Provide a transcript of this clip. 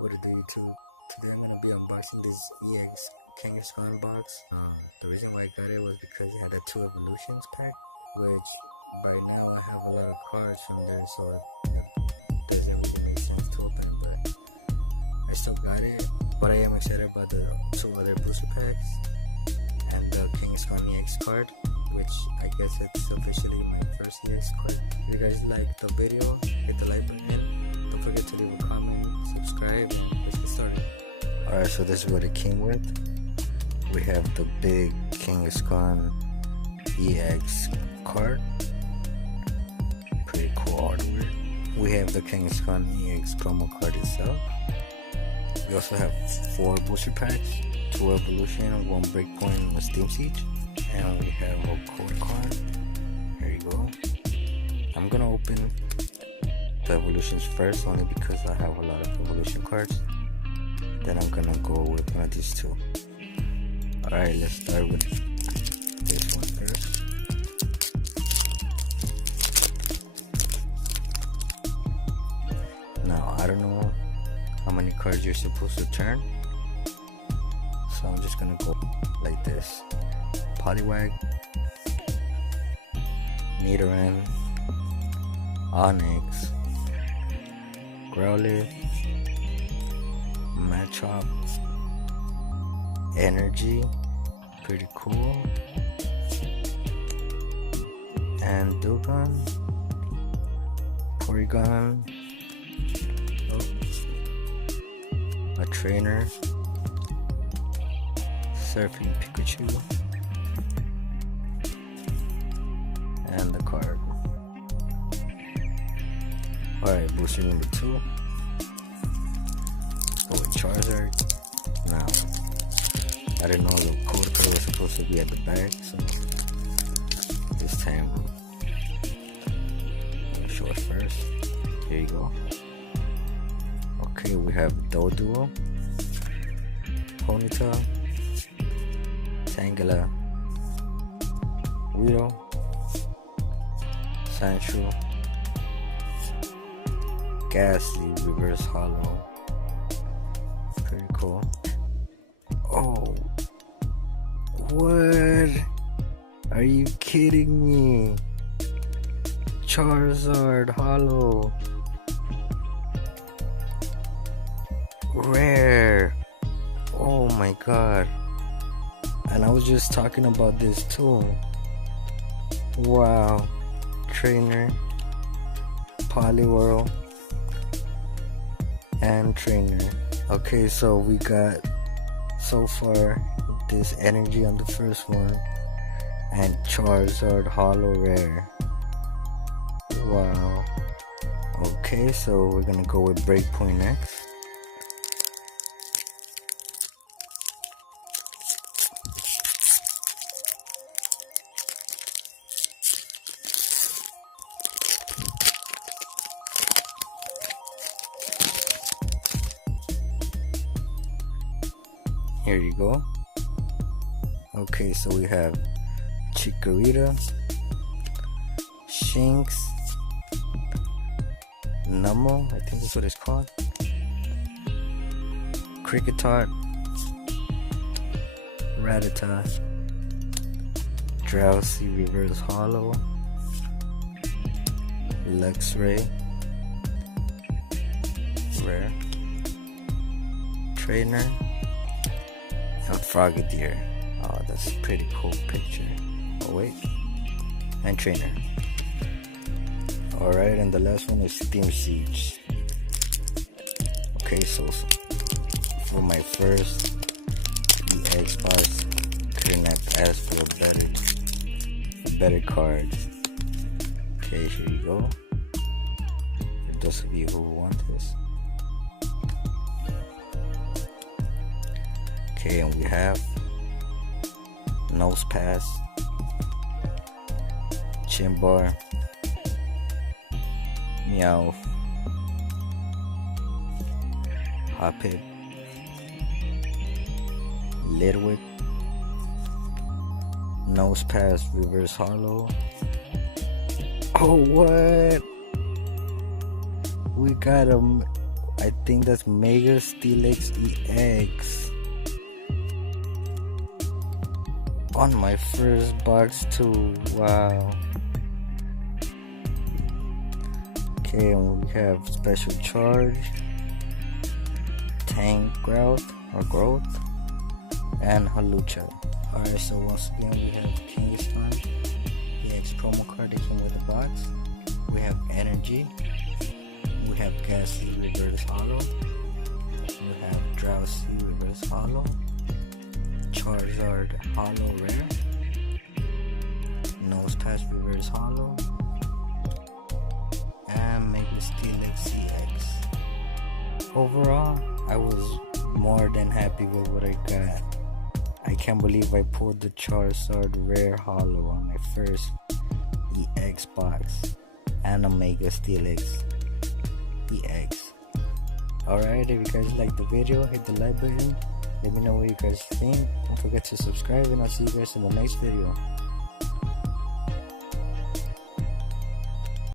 What it do, YouTube? Today I'm gonna be unboxing this EX Kangaskhan box. The reason why I got it was because it had a 2 evolutions pack, which by now I have a lot of cards from there, so it doesn't really make sense to open it, but I still got it. But I am excited about the 2 other booster packs and the Kangaskhan EX card, which I guess it's officially my first EX card. If you guys like the video, hit the like button. Don't forget to leave a comment, subscribe, and let's get started. Alright, so this is what it came with. We have the big Kangaskhan EX card. Pretty cool hardware. We have the Kangaskhan EX promo card itself. We also have 4 booster packs, 2 evolution, 1 breakpoint, and a steam siege. And we have a code card. Here you go. I'm gonna open the evolutions first, only because I have a lot of evolution cards. Then I'm gonna go with one of these 2. Alright, let's start with this one first. Now, I don't know how many cards you're supposed to turn, so I'm just gonna go like this. Poliwag, Nidoran, Onix, Growlithe, Machop, Energy, pretty cool, and Dugong, Porygon, a trainer, Surfing Pikachu, and the card. Alright, booster number 2. Go with Charizard. Now, I didn't know the code card was supposed to be at the back, so this time I'll show it first. Here you go. Okay, we have Doduo, Ponyta, Tangela, Weedle, Sandshrew, Ghastly, Reverse Hollow, pretty cool. Oh, what? Are you kidding me? Charizard Hollow, rare. Oh my god. And I was just talking about this too. Wow. Trainer, Poliwhirl, and Trainer. Okay, so we got so far this energy on the first one and Charizard Hollow Rare. Wow. Okay, so we're gonna go with Breakpoint next. Here you go. Okay, so we have Chikorita, Shinx, Numel, I think that's what it's called, Kricketot, Rattata, Drowsy Reverse Hollow, Luxray, rare, Trainer, and Frogadier. Oh, that's a pretty cool picture. Oh wait, and Trainer. Alright, and the last one is Steam Siege. Okay, so for my first EX box, couldn't have asked for a better card. Okay, here you go. For those of you who want this. Okay, and we have Nosepass, Chimbar, Meowth, Hoppip, Litwick, Nosepass Reverse Hollow. Oh, what? We got a I think that's Mega Steelix EX. On my first box too, wow. Okay, and we have Special Charge, Tank Growth, and Hawlucha. Alright, so once again we have Kangaskhan EX promo card that came with the box. We have Energy. We have Ghastly Reverse Holo. We have Drowsy Reverse Holo. Charizard Holo Rare. Nosepass Reverse Holo. And Mega Steelix CX. Overall, I was more than happy with what I got. I can't believe I pulled the Charizard Rare Holo on my first EX box. And a Mega Steelix EX. Alright, if you guys liked the video, hit the like button. Let me know what you guys think. Don't forget to subscribe, and I'll see you guys in the next video.